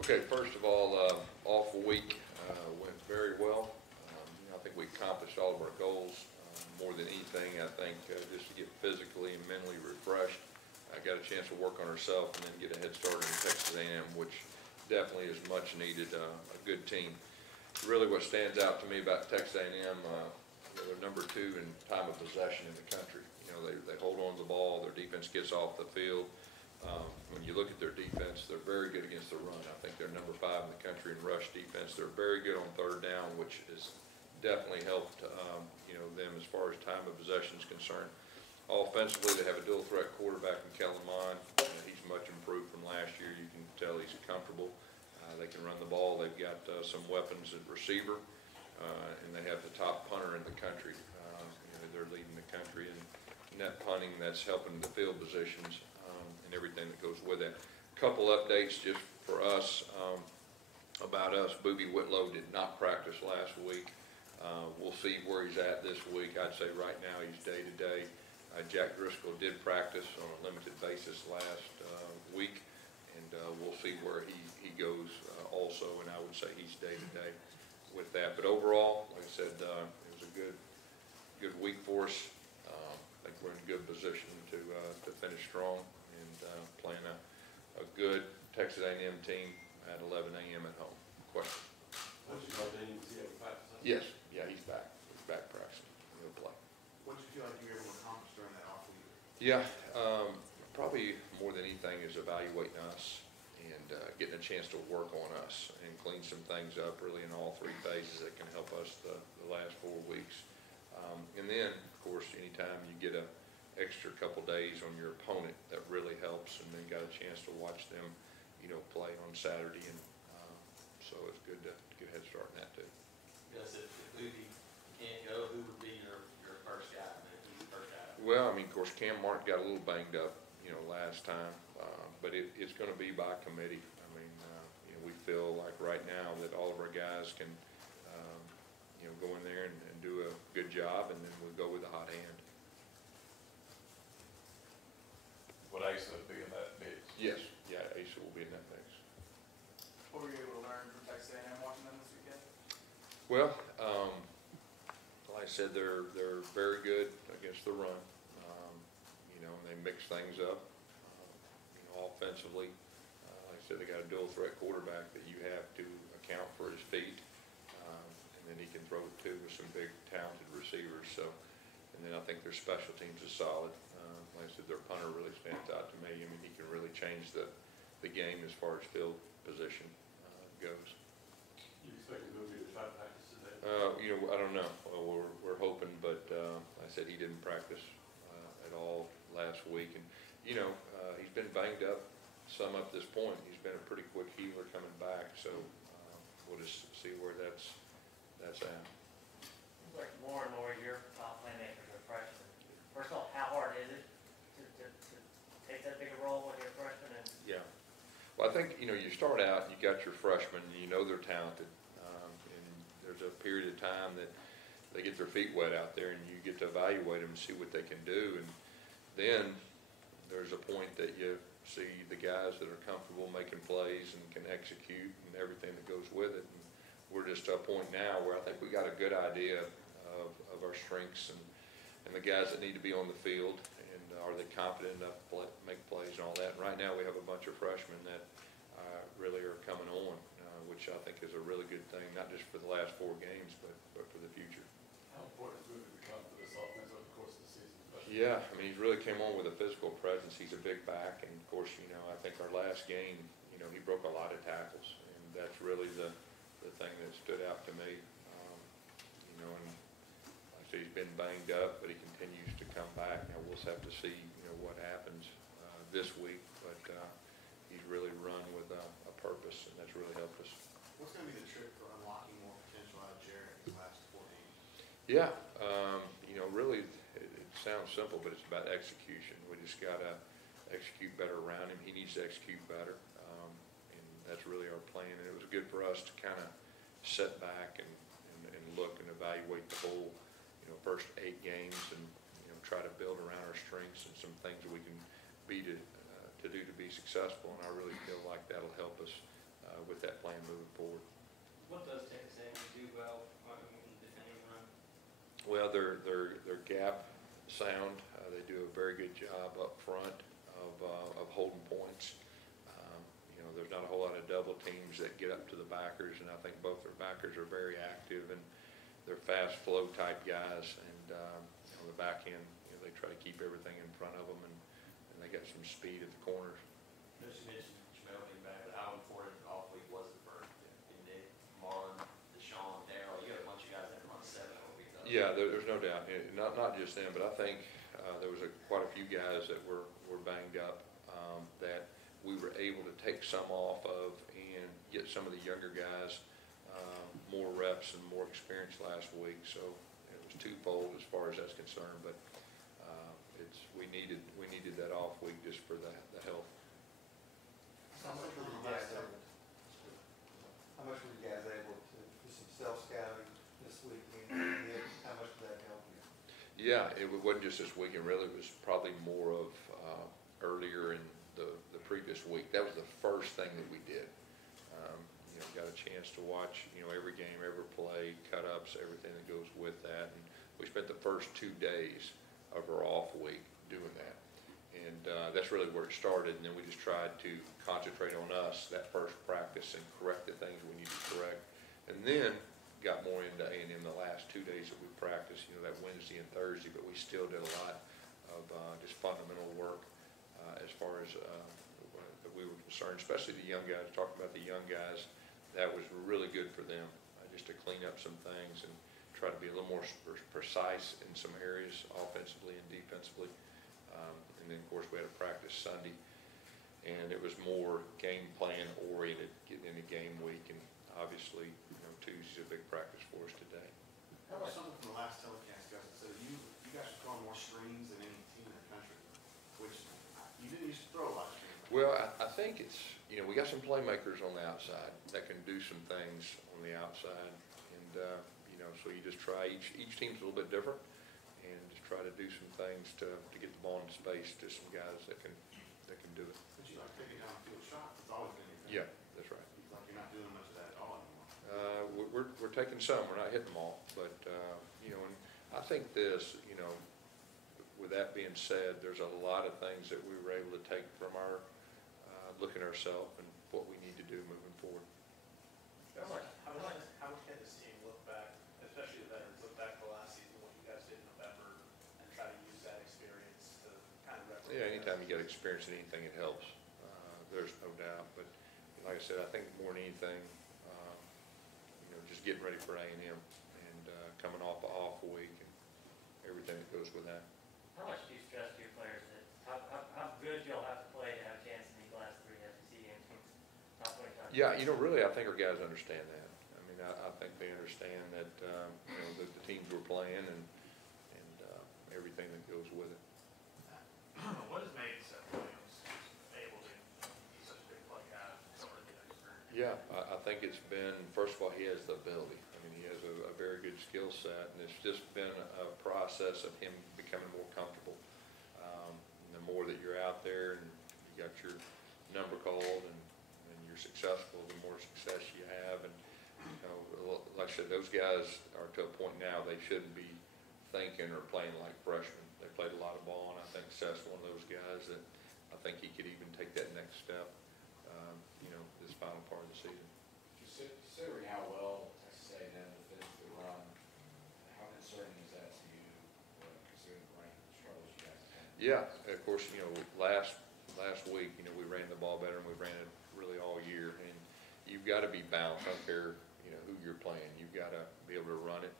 Okay, first of all, awful week, went very well. I think we accomplished all of our goals. More than anything, I think just to get physically and mentally refreshed. I got a chance to work on ourselves and then get a head start in Texas A&M, which definitely is much needed, a good team. Really what stands out to me about Texas A&M, they're number 2 in time of possession in the country. They hold on to the ball, their defense gets off the field. When you look at their defense, they're very good against the run. I think they're number 5 in the country in rush defense. They're very good on third down, which has definitely helped them as far as time of possession is concerned. Offensively, they have a dual threat quarterback in Kellen Mond. He's much improved from last year. You can tell he's comfortable. They can run the ball. They've got some weapons at receiver, and they have the top punter in the country. They're leading the country in net punting. That's helping the field positions and everything that goes with it. A couple updates just for us about us. Boobie Whitlow did not practice last week. We'll see where he's at this week. I'd say right now he's day-to-day. Jack Driscoll did practice on a limited basis last week, and we'll see where he goes also, and I would say he's day-to-day with that. But overall, like I said, it was a good week for us. I think we're in a good position to finish strong and playing a good Texas A&M team at 11 a.m. at home. Question? Yes. Yeah, he's back. He's back practicing. He'll play. What did you feel like you were able to accomplish during that off week? Yeah, probably more than anything is evaluating us and getting a chance to work on us and clean some things up really in all 3 phases that can help us the last 4 weeks. And then, of course, anytime you get an extra couple days on your opponent, that really helps, and then got a chance to watch them, play on Saturday, and so it's good to get a head start in that too. Yes, if Boobie can't go, who would be your first guy? I mean, who's the first guy? Well, I mean, of course, Cam Martin got a little banged up, last time, but it's going to be by committee. I mean, we feel like right now that all of our guys can, go in there and do a good job, and then we'll go with the hot hand. Would Asa be in that mix? Yes, yeah, Asa will be in that mix. What were you able to learn from Texas A&M watching them this weekend? Well, like I said, they're very good against the run. And they mix things up. Offensively, like I said, they got a dual threat quarterback that you have to account for his feet, and then he can throw it too with some big talented receivers. So, and then I think their special teams is solid. Like I said, their punter really stands out to me. I mean, he can really change the game as far as field position goes. You expect him to be to try to practice today? I don't know. Well, we're hoping, but like I said, he didn't practice at all last week, and he's been banged up some up this point. He's been a pretty quick healer coming back, so we'll just see where that's at. Seems like more and more your top playmakers are freshmen. First of all, how hard is it to take that bigger role when you're a freshman? Yeah. Well, I think, you start out, you got your freshmen, and they're talented, and there's a period of time that they get their feet wet out there, and you get to evaluate them and see what they can do, and then there's a point that you see the guys that are comfortable making plays and can execute and everything that goes with it. And we're just to a point now where I think we got a good idea of our strengths and the guys that need to be on the field, and are they confident enough to make plays and all that. And right now we have a bunch of freshmen that really are coming on, which I think is a really good thing, not just for the last 4 games, but for the future. How important is Boobie become for this offense over the course of the season? Yeah, I mean, he's really came on with a physical presence. He's a big back, and of course, I think our last game, he broke a lot of tackles, and that's really the thing that stood out to me. And like I say, he's been banged up, but he continues to come back. Now we'll just have to see, what happens this week, but he's really run with a purpose, and that's really helped us. What's going to be the trick for unlocking more potential out of Jarrett in these last 4 games? Yeah, really, it sounds simple, but it's about execution. We just got to execute better around him. He needs to execute better, and that's really our plan. And it was good for us to kind of sit back and look and evaluate the whole, first 8 games, and try to build around our strengths and some things that we can be to do to be successful. And I really feel like that'll help us with What does Texas A&M do well in defending the run? Well, they're gap sound. They do a very good job up front of holding points. You know, there's not a whole lot of double teams that get up to the backers, and I think both their backers are very active, and they're fast flow type guys. And on the back end, you know, they try to keep everything in front of them, and they got some speed at the corners. Just mentioned Jamel being back, but how important off week was it for Nick, Marlon, Deshaun, Darryl? You got a bunch of guys that run 7 over week. Yeah, there's no doubt. Not just them, but I think there was quite a few guys that were banged up that we were able to take some off of and get some of the younger guys more reps and more experience last week. So it was twofold as far as that's concerned. But we needed that off week just for the health. How much were you guys able to do some self-scouting this weekend? How much did that help you? Yeah, it wasn't just this weekend, really. It was probably more of earlier in the previous week. That was the first thing that we did. You know, got a chance to watch, you know, every game, every play, cut-ups, everything that goes with that. And we spent the first 2 days of our off week doing that. And that's really where it started. And then we just tried to concentrate on us that first practice and correct the things we need to correct. And then got more into A&M the last 2 days that we practiced, you know, that Wednesday and Thursday, but we still did a lot of just fundamental work as far as that we were concerned, especially the young guys. Talking about the young guys, that was really good for them, just to clean up some things and try to be a little more precise in some areas, offensively and defensively. And then, of course, we had a practice Sunday, and it was more game plan oriented, getting into game week, and obviously, you know, Tuesday's a big practice for us today. How about something from the last telecast, Gus? It said you guys are throwing more screens than any team in the country, which you didn't used to throw a lot of screens. Well, I think it's, you know, we got some playmakers on the outside that can do some things on the outside, and you know, so you just try, each team's a little bit different, and just try to do some things to get the ball in space to some guys that can do it. But you like taking downfield shots. It's always been your thing. Yeah, that's right. It's like you're not doing much of that at all anymore. We're taking some, we're not hitting them all, but you know, and I think this, you know, with that being said, there's a lot of things that we were able to take from our looking at ourselves and what we need to do moving forward. How much can this team look back, especially the veterans, look back to the last season, what you guys did in November, and try to use that experience to kind of replicate? Yeah, anytime you get experience in anything, it helps. There's no doubt. But like I said, I think more than anything, you know, just getting ready for A&M and coming off an off week and everything that goes with that. How much do you stress to your players that how good you'll have to play to have a chance in these last 3 SEC games, top 25? Yeah, you know, really, I think our guys understand that. I mean, I think they understand that, you know, the teams we're playing and everything that goes with it. What has made Seth Williams able to be such a big play guy? Yeah, I think it's been, first of all, he has the ability. I mean, he has a very good skill set, and it's just been a process of him becoming more comfortable. The more that you're out there and you got your number called and you're successful, the more success you have. And, you know, like I said, those guys are to a point now they shouldn't be thinking or playing like freshmen. They played a lot of ball, and I think Seth's one of those guys that I think he could even take that next step, you know, this final part of the season. Considering how well Texas A&M defends the run, how concerning is that to you, considering the rank struggles you guys have had? Yeah, of course, you know, last week, you know, we ran the ball better, and we ran it really all year. And you've got to be balanced. I don't care, you know, who you're playing. You've got to be able to run it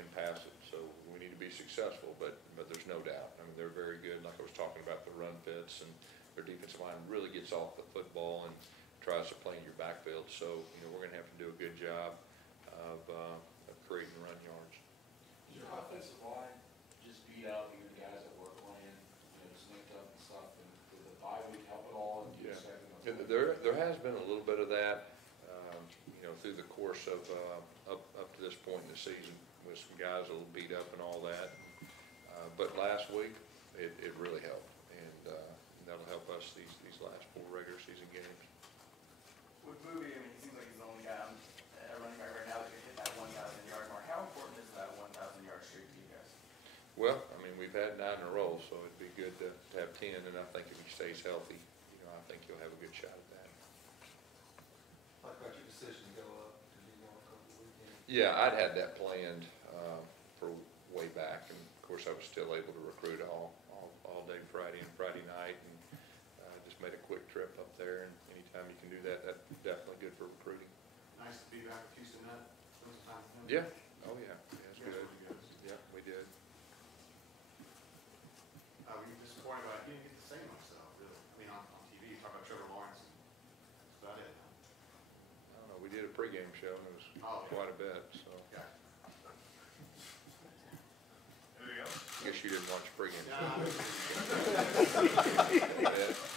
and pass it. So we need to be successful, but there's no doubt. I mean, they're very good. Like I was talking about the run fits, and their defensive line really gets off the football and tries to play in your backfield. So, you know, we're going to have to do a good job of creating run yards. Does your offensive line just beat out your guys that were playing, you know, just linked up and stuff, and did the bye week help at all? And do you expect them to- There has been a little bit of that, you know, through the course of up to this point in the season, with some guys a little beat up and all that. But last week, it really helped, and that'll help us these last 4 regular season games. With Bowie, I mean, he seems like he's the only guy. I'm just to have 10, and I think if he stays healthy, you know, I think he'll have a good shot at that. Talk about your decision to go up to D1 a couple of weekends. Yeah, I'd had that planned for way back, and of course I was still able to recruit all day Friday and Friday night, and just made a quick trip up there. And anytime you can do that, that's definitely good for recruiting. Nice to be back with Houston Nutt. Spend some time with him. Yeah. Oh yeah. Yeah, it's You guys good. were good. Yeah, we did. Were you disappointed about, you didn't get to say much though, really? I mean, on TV, you talk about Trevor Lawrence. That's about it. I don't know. We did a pregame show, and it was Oh, okay. quite a bit. So Yeah. There you go. I guess you didn't watch the pregame show. Yeah. Yeah.